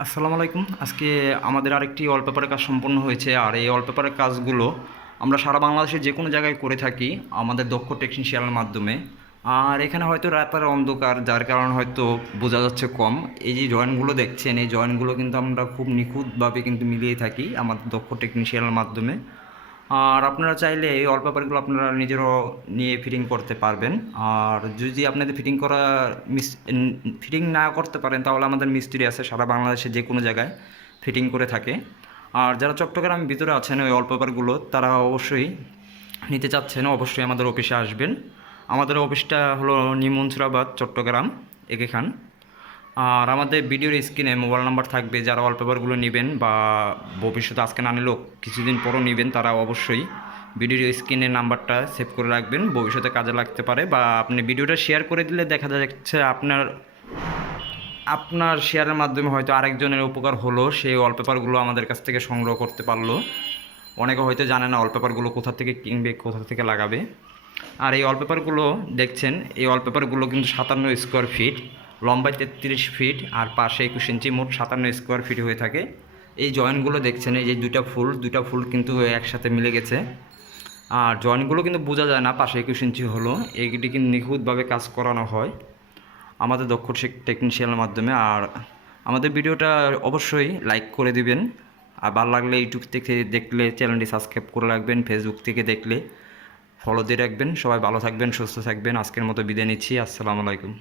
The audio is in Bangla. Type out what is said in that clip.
আসসালামু আলাইকুম। আজকে আমাদের আরেকটি ওয়ালপেপারের কাজ সম্পন্ন হয়েছে আর এই ওয়ালপেপারের কাজগুলো আমরা সারা বাংলাদেশে যে কোনো জায়গায় করে থাকি আমাদের দক্ষ টেকনিশিয়ানের মাধ্যমে। আর এখানে হয়তো রাতের অন্ধকার, যার কারণে হয়তো বোঝা যাচ্ছে কম। এই যে জয়েন্টগুলো দেখছেন, এই জয়েন্টগুলো কিন্তু আমরা খুব নিখুঁতভাবে কিন্তু মিলিয়ে থাকি আমাদের দক্ষ টেকনিশিয়ানের মাধ্যমে। আর আপনারা চাইলে এই ওয়ালপেপারগুলো আপনারা নিজেরও নিয়ে ফিটিং করতে পারবেন। আর যদি আপনাদের ফিটিং করা মিস ফিটিং না করতে পারেন, তাহলে আমাদের মিস্ত্রি আছে, সারা বাংলাদেশে যে কোনো জায়গায় ফিটিং করে থাকে। আর যারা চট্টগ্রাম ভিতরে আছেন, ওই ওয়ালপেপারগুলো তারা অবশ্যই নিতে চাচ্ছেন, অবশ্যই আমাদের অফিসে আসবেন। আমাদের অফিসটা হলো নিউ মনসুরাবাদ চট্টগ্রাম একে খান আর আমাদের ভিডিওর স্ক্রিনে মোবাইল নাম্বার থাকবে, যারা ওয়ালপেপারগুলো নেবেন বা ভবিষ্যতে আজকে না নিলেও কিছুদিন পরও নেবেন, তারা অবশ্যই ভিডিওর স্ক্রিনের নাম্বারটা সেভ করে রাখবেন, ভবিষ্যতে কাজে লাগতে পারে বা আপনি ভিডিওটা শেয়ার করে দিলে দেখা যাচ্ছে আপনার আপনার শেয়ারের মাধ্যমে হয়তো আরেকজনের উপকার হলো, সেই ওয়ালপেপারগুলো আমাদের কাছ থেকে সংগ্রহ করতে পারল। অনেকে হয়তো জানে না ওয়ালপেপারগুলো কোথা থেকে কিনবে, কোথা থেকে লাগাবে। আর এই ওয়ালপেপারগুলো দেখছেন, এই ওয়ালপেপারগুলো কিন্তু সাতান্ন স্কোয়ার ফিট লম্বায় তেত্রিশ ফিট আর পাশে একুশ ইঞ্চি মোট সাতান্ন স্কোয়ার ফিট হয়ে থাকে। এই জয়েন্টগুলো দেখছেন, এই যে দুইটা ফুল দুইটা ফুল কিন্তু একসাথে মিলে গেছে। আর জয়েন্টগুলো কিন্তু বোঝা যায় না, পাশে একুশ ইঞ্চি হলো। এইটি কিন্তু নিখুঁতভাবে কাজ করানো হয় আমাদের দক্ষ টেকনিশিয়ানের মাধ্যমে। আর আমাদের ভিডিওটা অবশ্যই লাইক করে দিবেন। আর ভালো লাগলে ইউটিউব থেকে দেখলে, চ্যানেলটি সাবস্ক্রাইব করে রাখবেন, ফেসবুক থেকে দেখলে ফলো দিয়ে রাখবেন। সবাই ভালো থাকবেন, সুস্থ থাকবেন। আজকের মতো বিদায় নিচ্ছি। আসসালামু আলাইকুম।